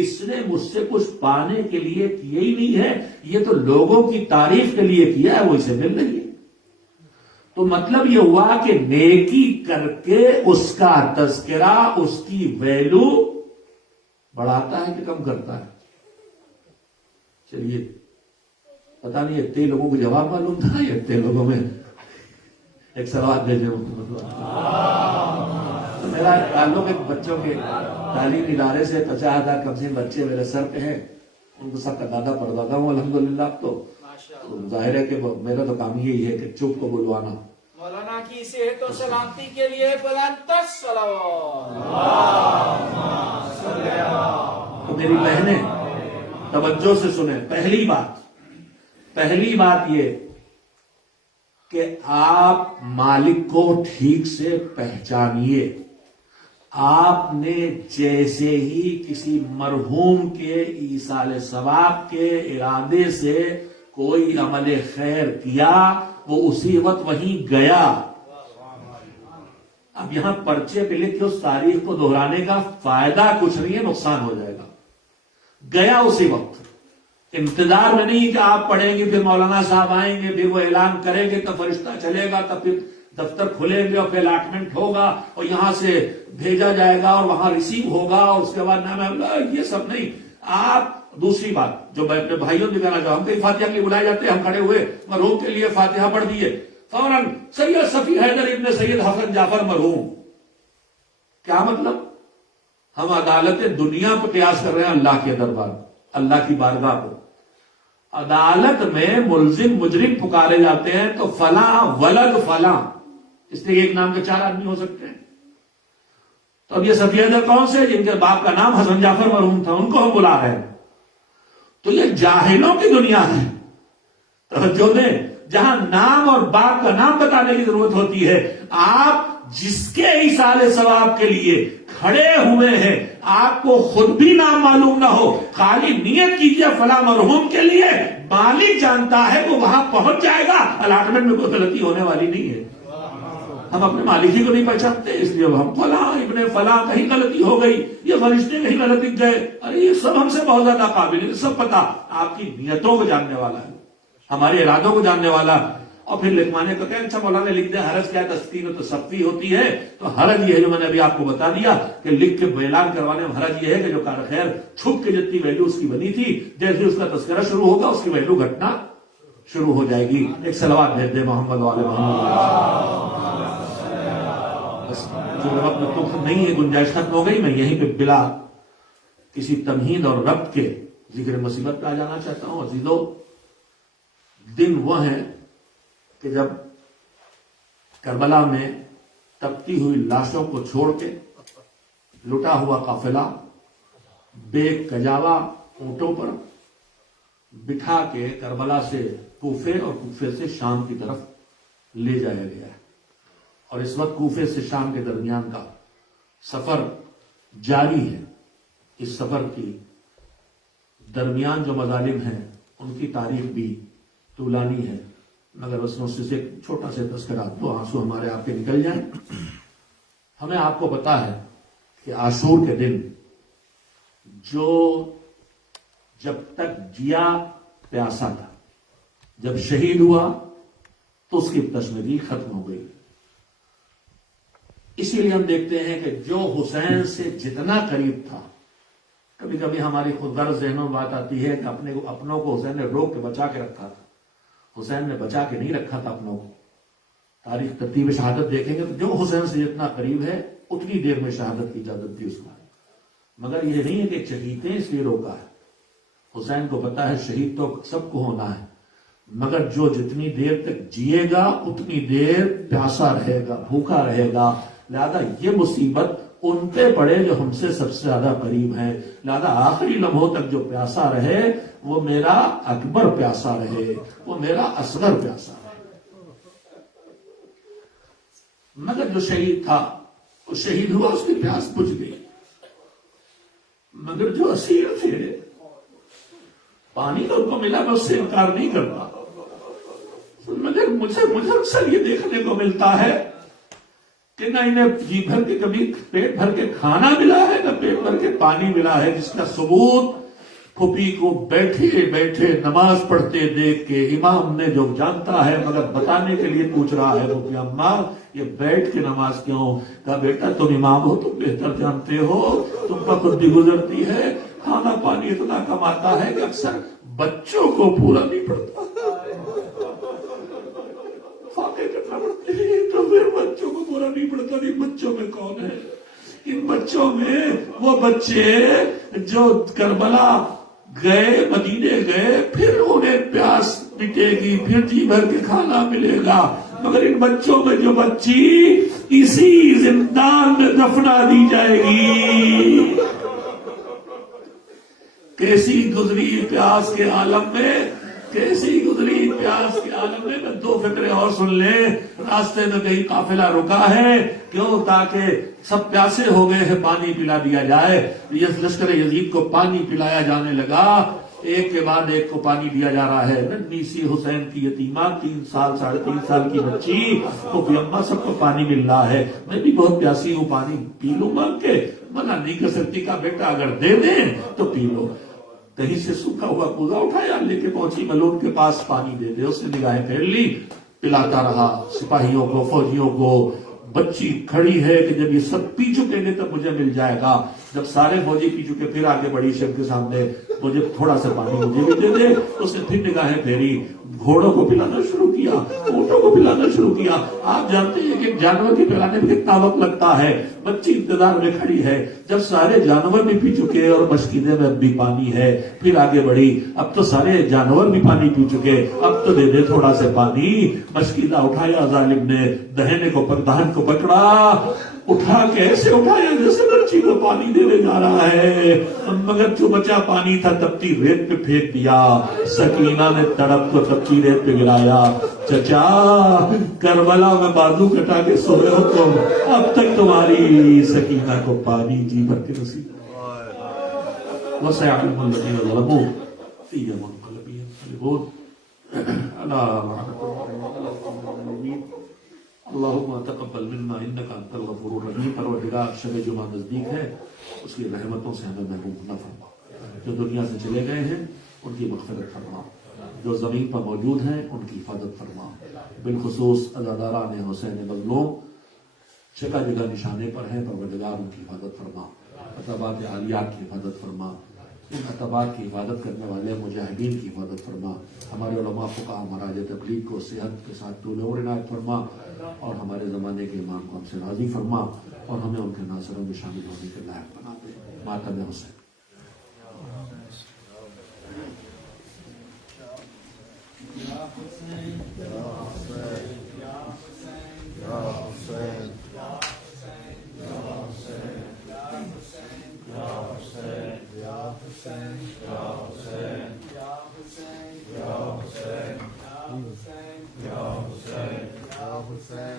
اس نے مجھ سے کچھ پانے کے لیے کیا ہی نہیں ہے، یہ تو لوگوں کی تعریف کے لیے کیا ہے، وہ اسے مل رہی ہے. تو مطلب یہ ہوا کہ نیکی کر کے اس کا تذکرہ اس کی ویلو بڑھاتا ہے کہ کم کرتا ہے. چلیے پتہ نہیں اتنے لوگوں کو جواب معلوم تھا، یا اتنے لوگوں میں ایک سوال بھیجے. میرا تعلق ایک بچوں کے تعلیمی ادارے سے 50,000 کم سے بچے میرے سر پہ ہیں، ان کو سب کا دادا پردادا ہوں الحمدللہ. اب تو ظاہر ہے کہ میرا تو کام یہی ہے کہ چپ کو بلوانا. مولانا کی صحت و سلامتی کے لیے بلند صلوات. تو میری بہنیں توجہ سے سنیں. پہلی بات یہ کہ آپ مالک کو ٹھیک سے پہچانیے. آپ نے جیسے ہی کسی مرحوم کے ایصال ثواب کے ارادے سے کوئی عمل خیر کیا، وہ اسی وقت وہیں گیا. اب یہاں پرچے پہ لکھ کے اس تاریخ کو دہرانے کا فائدہ کچھ نہیں ہے، نقصان ہو جائے گا. گیا اسی وقت، انتظار میں نہیں کہ آپ پڑھیں گے پھر مولانا صاحب آئیں گے، پھر وہ اعلان کریں گے، تب فرشتہ چلے گا، تب پھر دفتر کھلیں گے اور پھر الاٹمنٹ ہوگا اور یہاں سے بھیجا جائے گا اور وہاں ریسیو ہوگا اور اس کے بعد نام اللہ، یہ سب نہیں. آپ دوسری بات جو میں اپنے بھائیوں سے کہنا چاہوں، ہم کئی فاتحہ کے لیے بلائے جاتے ہیں، ہم کھڑے ہوئے مرحوم کے لیے فاتحہ پڑھ دیے، فوراً سید صفی حیدر ابن سید حسن جعفر مرحوم. کیا مطلب؟ ہم عدالت دنیا پہ قیاس کر رہے ہیں اللہ کے دربار، اللہ کی بارگاہ کو. عدالت میں ملزم مجرم پکارے جاتے ہیں تو فلاں ولد فلاں، اس لیے ایک نام کے 4 آدمی ہو سکتے ہیں. تو اب یہ صفی حیدر کون سے؟ جن کے باپ کا نام حسن جعفر مرحوم تھا، ان کو ہم بلا رہے ہیں. تو یہ جاہلوں کی دنیا ہے. توجہ دیں، جہاں نام اور باپ کا نام بتانے کی ضرورت ہوتی ہے، آپ جس کے ایصال ثواب کے لیے کھڑے ہوئے ہیں، آپ کو خود بھی نام معلوم نہ ہو، خالی نیت کیجئے فلاں مرحوم کے لیے، مالک جانتا ہے وہ وہاں پہنچ جائے گا، الاٹمنٹ میں کوئی غلطی ہونے والی نہیں ہے. ہم اپنے مالک ہی کو نہیں پہچانتے، اس لیے ہم فلاں ابن فلاں کہیں غلطی ہو گئی، یہ فرشتے کہیں غلط لکھ گئے، ارے یہ سب ہم سے بہت زیادہ قابل ہے، سب پتا. آپ کی نیتوں کو جاننے والا ہے، ہمارے ارادوں کو جاننے والا. اور پھر لکھوانے کو کہ اچھا مولانا لکھ دیں، حرج کیا؟ تسکین و تصفی ہوتی ہے. تو حرج یہ ہے جو میں نے ابھی آپ کو بتا دیا کہ لکھ کے اعلان کروانے میں حرج یہ ہے کہ جو کار خیر چھپ کے جتنی ویلیو اس کی بنی تھی، جیسے اس کا تذکرہ شروع ہوگا اس کی ویلیو گھٹنا شروع ہو جائے گی. ایک صلوات بھیج دے محمد والے محمد. جو وقت میں تو نہیں ہے، گنجائش ختم ہو گئی. میں یہیں پہ بلا کسی تمہید اور ربط کے ذکر مصیبت پہ آ جانا چاہتا ہوں. عزیزو، دن وہ ہیں کہ جب کربلا میں تپتی ہوئی لاشوں کو چھوڑ کے لٹا ہوا قافلہ بے کجاوا اونٹوں پر بٹھا کے کربلا سے کوفے اور کوفے سے شام کی طرف لے جایا گیا ہے. اور اس وقت کوفے سے شام کے درمیان کا سفر جاری ہے. اس سفر کی درمیان جو مظالم ہیں ان کی تاریخ بھی طولانی ہے، مگر اس میں سے ایک چھوٹا سا تذکرہ تو آنسو ہمارے آپ کے نکل جائیں. ہمیں آپ کو پتا ہے کہ عاشور کے دن جو جب تک جیا پیاسا تھا، جب شہید ہوا تو اس کی تشنگی ختم ہو گئی. اسی لیے ہم دیکھتے ہیں کہ جو حسین سے جتنا قریب تھا، کبھی کبھی ہماری خود غرض ذہنوں میں بات آتی ہے کہ اپنوں کو حسین نے روک کے بچا کے رکھا تھا. حسین نے بچا کے نہیں رکھا تھا اپنوں کو. تاریخ ترتیب شہادت دیکھیں گے تو جو حسین سے جتنا قریب ہے اتنی دیر میں شہادت کی اجازت دی اس کو. مگر یہ نہیں ہے کہ چہیتے اس لیے روکا ہے. حسین کو پتا ہے شہید تو سب کو ہونا ہے، مگر جو جتنی دیر تک جیے گا اتنی دیر پیاسا رہے گا، بھوکا رہے گا. لہذا یہ مصیبت ان پہ پڑے جو ہم سے سب سے زیادہ قریب ہیں. لہذا آخری لمحوں تک جو پیاسا رہے وہ میرا اکبر پیاسا رہے، وہ میرا اصغر پیاسا رہے. مگر جو شہید تھا وہ شہید ہوا، اس کی پیاس بجھ گئی. مگر جو اسیر تھے پانی تو ان کو ملا، میں اس سے انکار نہیں کرتا، مگر مجھے اکثر یہ دیکھنے کو ملتا ہے کہ نہ انہیں جی بھر کے کبھی پیٹ بھر کے کھانا ملا ہے، نہ پیٹ بھر کے پانی ملا ہے، جس کا ثبوت پھوپھی کو بیٹھے بیٹھے نماز پڑھتے دیکھ کے امام نے جو جانتا ہے مگر بتانے کے لیے پوچھ رہا ہے، پھوپھی اماں یہ بیٹھ کے نماز کیوں؟ کہا بیٹا تم امام ہو، تم بہتر جانتے ہو، تم پر خود بھی گزرتی ہے، کھانا پانی اتنا کم آتا ہے کہ اکثر بچوں کو پورا نہیں پڑتا، فاقے کرنا پڑتے ہیں، تو پھر بچوں کو پورا نہیں پڑتا. نہیں، بچوں میں کون ہے؟ ان بچوں میں وہ بچے جو کربلا گئے، مدینے گئے، پھر انہیں پیاس مٹے گی، پھر جی بھر کے کھانا ملے گا. مگر ان بچوں میں جو بچی اسی زندان میں دفنا دی جائے گی. کیسی گزری پیاس کے عالم میں، کیسی گزری پیاس کے عالم میں دو فکریں اور سن لیں. راستے میں کہیں قافلہ رکا ہے, کیوں؟ تاکہ سب پیاسے ہو گئے ہیں, پانی پلا دیا جائے. یہ لشکر یزید کو پانی پلایا جانے لگا, ایک کے بعد ایک کو پانی دیا جا رہا ہے. ننھی سی حسین کی یتیمہ 3 سال 3.5 سال کی بچی, تو اماں سب کو پانی مل رہا ہے. میں بھی بہت پیاسی ہوں, پانی پی لوں مانگ کے, منع نہیں کر سکتی. کا بیٹا اگر دے دیں تو پی لو. کہیں سے سوکھا ہوا کوزہ اٹھایا, لے کے پہنچی ملون کے پاس, پانی دے دے. اس نے نگاہیں پھیر لی, پلاتا رہا سپاہیوں کو, فوجیوں کو. بچی کھڑی ہے کہ جب یہ سب پی چکیں گے تب مجھے مل جائے گا. جب سارے فوجی پی چکے, پھر آگے بڑی شب کے سامنے, مجھے تھوڑا سا پانی مجھے بھی دے دے. اس نے پھر نگاہیں پھیری, گھوڑوں کو پلانا شروع کیا, اونٹوں کو پلانا شروع کیا. آپ جانتے ہیں کہ ایک جانور کے پلانے میں کتنا وقت لگتا ہے. بچی انتظار میں کھڑی ہے. جب سارے جانور بھی پی چکے اور مشکینے میں بھی پانی ہے, پھر آگے بڑھی. اب تو سارے جانور بھی پانی پی چکے, اب تو دے دے تھوڑا سا پانی. مشکینہ اٹھایا ظالم نے, دہنے کو دہن کو پکڑا, اٹھا کے ایسے اٹھایا جیسے بچی کو پانی دینے جا رہا ہے, مگر جو بچا پانی تھا تپتی ریت پہ پھینک دیا. سکینہ نے تڑپ کو تپتی ریت پہ گرایا. چچا, کربلا میں بازو کٹا کے سوئے ہو تم, اب تک تمہاری سکینہ کو پانی جی بھر کے نصیب. وَسَيَعْلَمُ الَّذِينَ ظَلَمُوا أَيَّ مُنقَلَبٍ يَنقَلِبُونَ. اللہم تقبل منا انکا انت الغفور الرحیم. پروردگار شب جمعہ نزدیک ہے, اس کی رحمتوں سے ہمیں محروم نہ فرما. جو دنیا سے چلے گئے ہیں ان کی مغفرت فرما, جو زمین پر موجود ہیں ان کی حفاظت فرما. بالخصوص عزاداران حسین مظلوم جگہ جگہ نشانے پر ہیں, پروردگار ان کی حفاظت فرما. عتبات عالیات کی حفاظت فرما. ان عتبات کی حفاظت کرنے والے مجاہدین کی حفاظت فرما. ہمارے علماء فقہاء مراجع تبلیغ کو صحت کے ساتھ طول عمر عنایت فرما, اور ہمارے زمانے کے امام کو ہم سے راضی فرما, اور ہمیں ان کے ناصروں میں شامل ہونے کے لائق بنا دے. ماتم حسین. Hussein,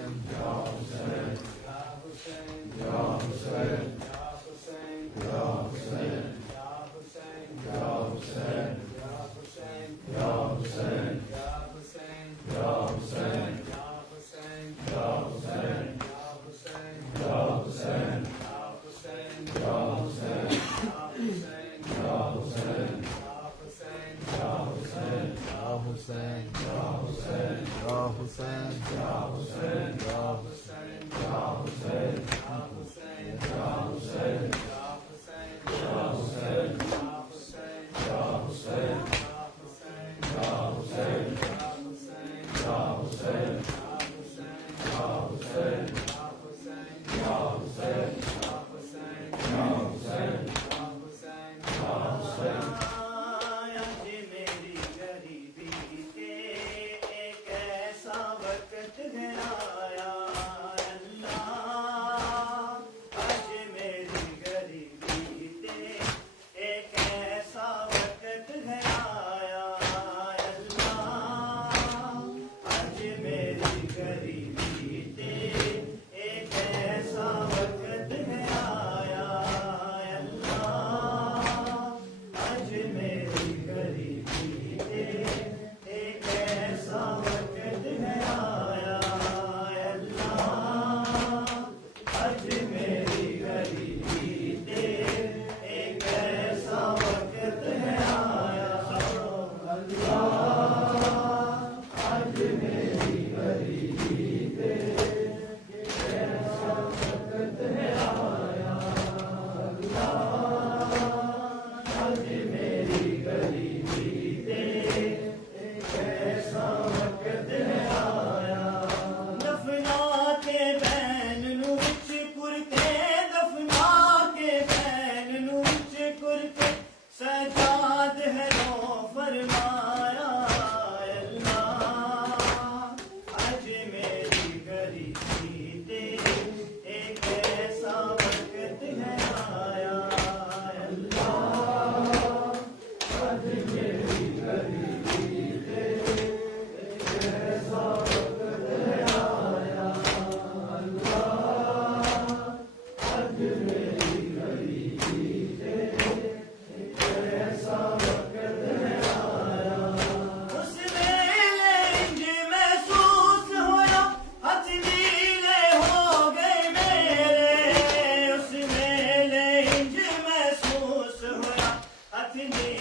ساتھ میں